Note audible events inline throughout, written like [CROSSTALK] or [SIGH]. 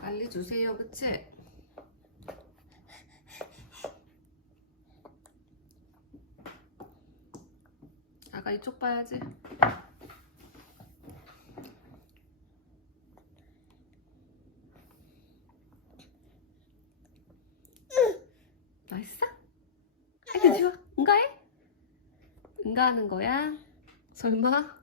빨리 주세요, 그치? 아가 이쪽 봐야지. 맛있어? 아이고 좋아. 응가해? 응가하는 거야? 설마?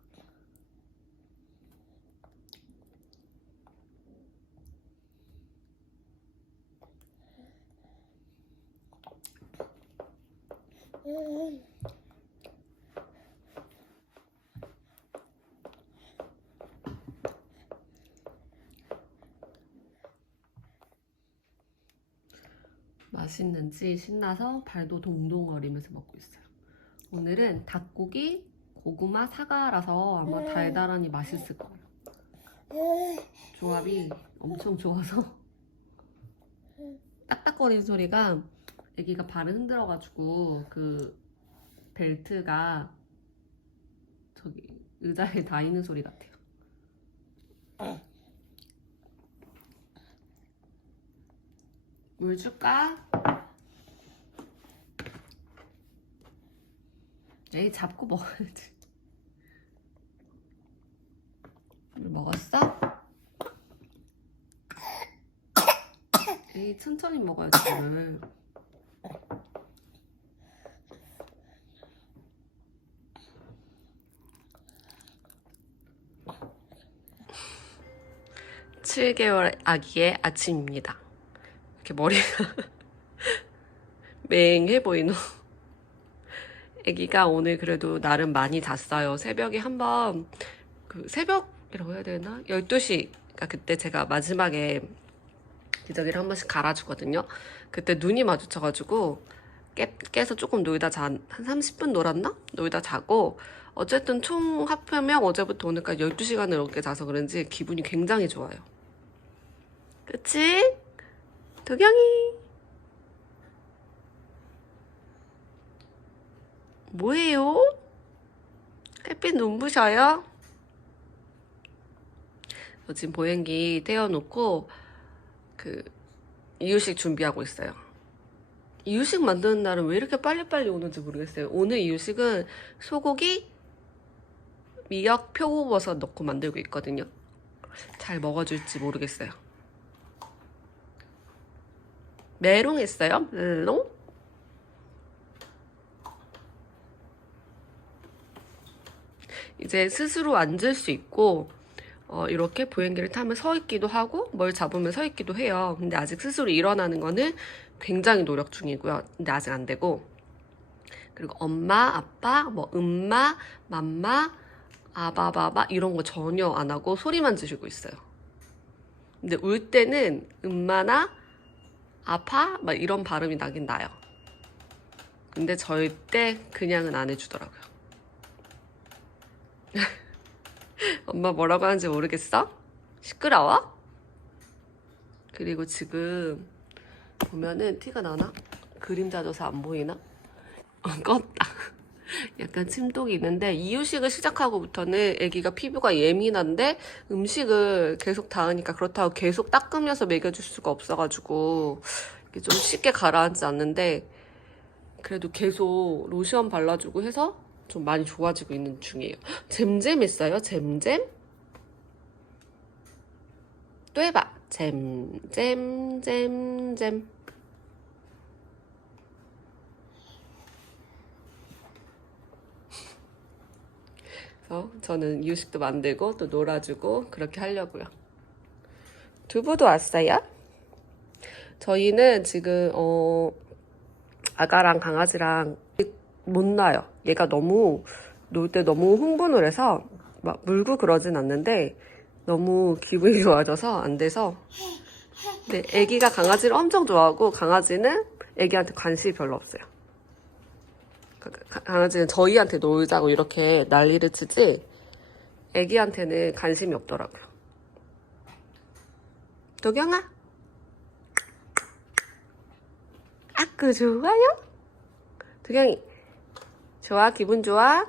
맛있는지 신나서 발도 동동거리면서 먹고 있어요. 오늘은 닭고기, 고구마, 사과라서 아마 달달하니 맛있을 거예요. 조합이 엄청 좋아서 [LAUGHS] 딱딱거리는 소리가 아기가 발을 흔들어가지고 그 벨트가 저기 의자에 닿이는 소리 같아요. 물 줄까? 에이 잡고 먹어야지. 물 먹었어? [COUGHS] 에이 천천히 먹어야지 물을. (7개월) 아기의 아침입니다. 이렇게 머리가 [LAUGHS] 맹해 보이노. 아기가 오늘 그래도 나름 많이 잤어요. 새벽에 한번 그 새벽이라고 해야 되나? 12시 그러니까 그때 제가 마지막에 기저귀를 한 번씩 갈아주거든요. 그때 눈이 마주쳐가지고 깨, 깨서 조금 놀다 잔, 한 30분 놀았나? 놀다 자고 어쨌든 총 합하면 어제부터 오늘까지 12시간을 넘게 자서 그런지 기분이 굉장히 좋아요. 그치? 도경이 뭐예요? 햇빛 눈부셔요? 저 지금 보행기 떼어놓고 그 이유식 준비하고 있어요. 이유식 만드는 날은 왜 이렇게 빨리빨리 오는지 모르겠어요. 오늘 이유식은 소고기, 미역, 표고버섯 넣고 만들고 있거든요. 잘 먹어줄지 모르겠어요. 메롱 했어요? 메롱? 이제 스스로 앉을 수 있고 어, 이렇게 보행기를 타면 서 있기도 하고 뭘 잡으면 서 있기도 해요. 근데 아직 스스로 일어나는 거는 굉장히 노력 중이고요. 근데 아직 안 되고 그리고 엄마, 아빠, 뭐 음마, 맘마, 아바바바 이런 거 전혀 안 하고 소리만 지르고 있어요. 근데 울 때는 음마나 아파 막 이런 발음이 나긴 나요. 근데 절대 그냥은 안 해주더라고요. [LAUGHS] 엄마 뭐라고 하는지 모르겠어? 시끄러워? 그리고 지금 보면은 티가 나나? 그림자 져서 안 보이나? [LAUGHS] 어, 껐다. 약간 침독이 있는데 이유식을 시작하고부터는 아기가 피부가 예민한데 음식을 계속 닿으니까 그렇다고 계속 닦으면서 먹여줄 수가 없어가지고 이게 좀 쉽게 가라앉지 않는데 그래도 계속 로션 발라주고 해서 좀 많이 좋아지고 있는 중이에요. 잼잼 있어요? 잼잼? 또 해봐. 잼잼 잼잼. 그래서 저는 이유식도 만들고 또 놀아주고 그렇게 하려고요. 두부도 왔어요? 저희는 지금 어 아가랑 강아지랑 못 놔요. 얘가 너무 놀 때 너무 흥분을 해서 막 물고 그러진 않는데 너무 기분이 [LAUGHS] 좋아져서 안 돼서 네, 애기가 강아지를 엄청 좋아하고 강아지는 애기한테 관심이 별로 없어요. 강아지는 저희한테 놀자고 이렇게 난리를 치지 애기한테는 관심이 없더라고요. 도경아? 아그 좋아요? 도경이 좋아? 기분 좋아?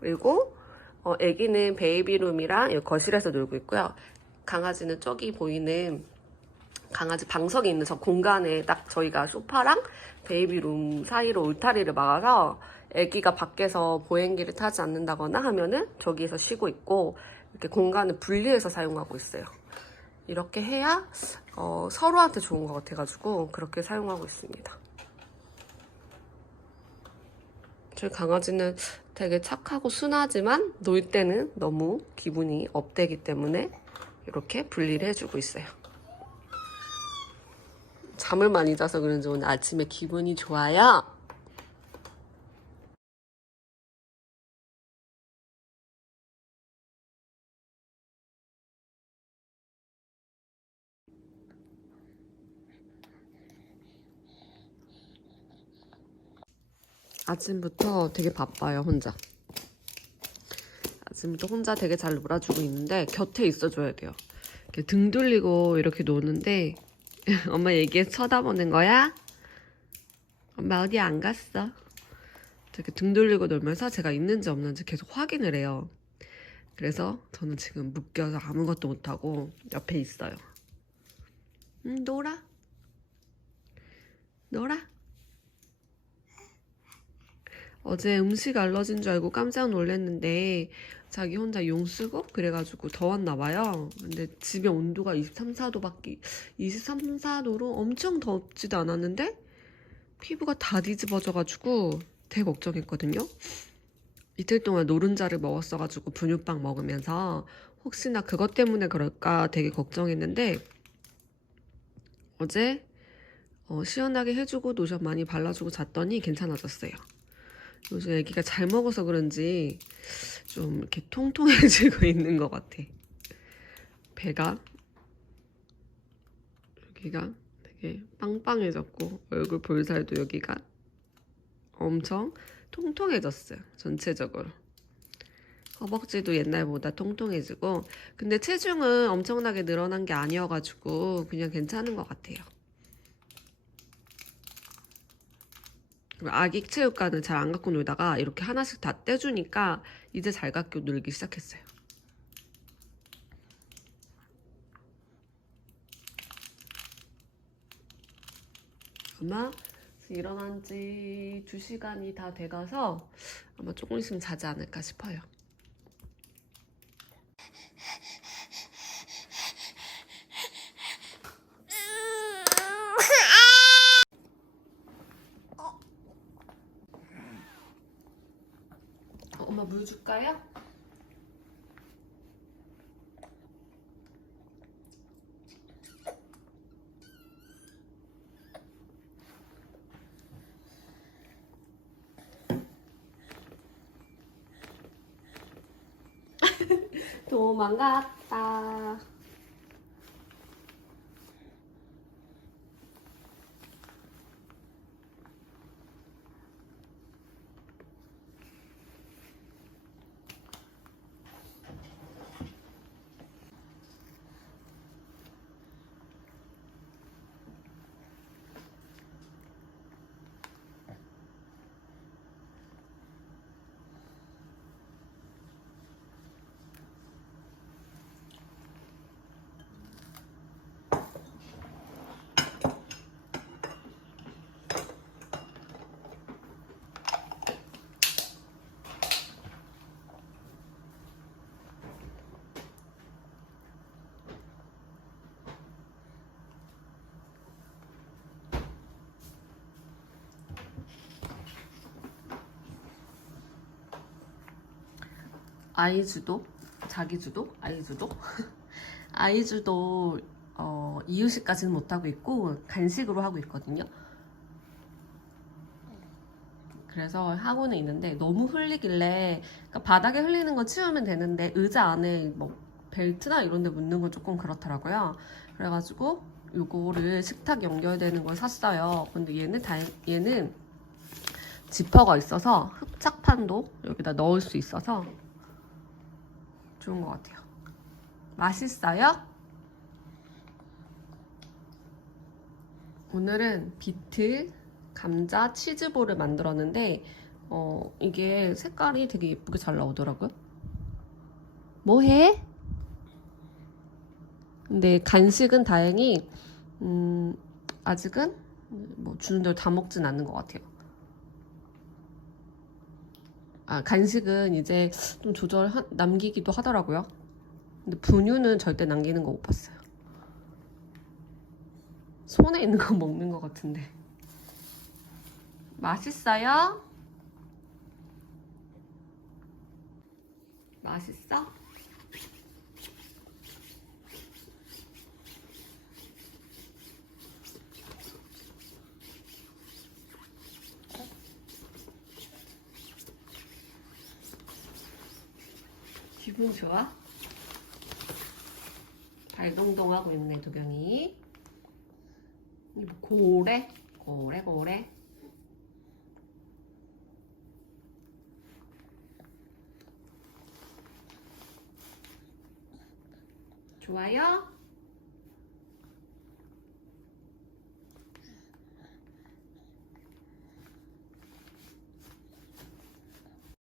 그리고 어, 애기는 베이비룸이랑 거실에서 놀고 있고요. 강아지는 저기 보이는 강아지 방석이 있는 저 공간에 딱 저희가 소파랑 베이비룸 사이로 울타리를 막아서 아기가 밖에서 보행기를 타지 않는다거나 하면은 저기에서 쉬고 있고 이렇게 공간을 분리해서 사용하고 있어요. 이렇게 해야 어, 서로한테 좋은 것 같아가지고 그렇게 사용하고 있습니다. 저희 강아지는 되게 착하고 순하지만 놀 때는 너무 기분이 업되기 때문에 이렇게 분리를 해주고 있어요. 잠을 많이 자서 그런지 오늘 아침에 기분이 좋아요. 아침부터 되게 바빠요, 혼자. 아침부터 혼자 되게 잘 놀아주고 있는데 곁에 있어줘야 돼요. 등 돌리고 이렇게 노는데 [LAUGHS] 엄마 얘기해 쳐다보는 거야? 엄마 어디 안 갔어? 이렇게 등 돌리고 놀면서 제가 있는지 없는지 계속 확인을 해요. 그래서 저는 지금 묶여서 아무것도 못하고 옆에 있어요. 응, 놀아. 놀아. 어제 음식 알러지인 줄 알고 깜짝 놀랐는데 자기 혼자 용 쓰고 그래가지고 더웠나 봐요. 근데 집에 온도가 23, 4도밖에 23, 4도로 엄청 덥지도 않았는데 피부가 다 뒤집어져가지고 되게 걱정했거든요. 이틀 동안 노른자를 먹었어가지고 분유빵 먹으면서 혹시나 그것 때문에 그럴까 되게 걱정했는데 어제 어, 시원하게 해주고 노션 많이 발라주고 잤더니 괜찮아졌어요. 요즘 애기가 잘 먹어서 그런지 좀 이렇게 통통해지고 [LAUGHS] 있는 것 같아. 배가 여기가 되게 빵빵해졌고 얼굴 볼살도 여기가 엄청 통통해졌어요. 전체적으로. 허벅지도 옛날보다 통통해지고 근데 체중은 엄청나게 늘어난 게 아니어가지고 그냥 괜찮은 것 같아요. 그리고 아기 체육관은 잘 안 갖고 놀다가 이렇게 하나씩 다 떼주니까 이제 잘 갖고 놀기 시작했어요. 아마 일어난 지 2시간이 다 돼가서 아마 조금 있으면 자지 않을까 싶어요. 어, 엄마 물 줄까요? 도망갔다. 아이주도, 자기주도, 아이주도, [LAUGHS] 아이주도 어, 이유식까지는 못하고 있고 간식으로 하고 있거든요. 그래서 하고는 있는데 너무 흘리길래 그러니까 바닥에 흘리는 건 치우면 되는데 의자 안에 뭐 벨트나 이런 데 묻는 건 조금 그렇더라고요. 그래가지고 요거를 식탁 연결되는 걸 샀어요. 근데 얘는 다 얘는 지퍼가 있어서 흡착판도 여기다 넣을 수 있어서 좋은 것 같아요. 맛있어요? 오늘은 비트, 감자, 치즈볼을 만들었는데 어, 이게 색깔이 되게 예쁘게 잘 나오더라고요. 뭐 해? 근데 간식은 다행히, 음, 아직은 뭐 주는 대로 다 먹진 않는 것 같아요. 아, 간식은 이제 좀 조절 남기기도 하더라고요. 근데 분유는 절대 남기는 거 못 봤어요. 손에 있는 거 먹는 것 같은데. 맛있어요? 맛있어? 기분 좋아? 발동동하고 있네 도경이 고래? 고래 고래 좋아요?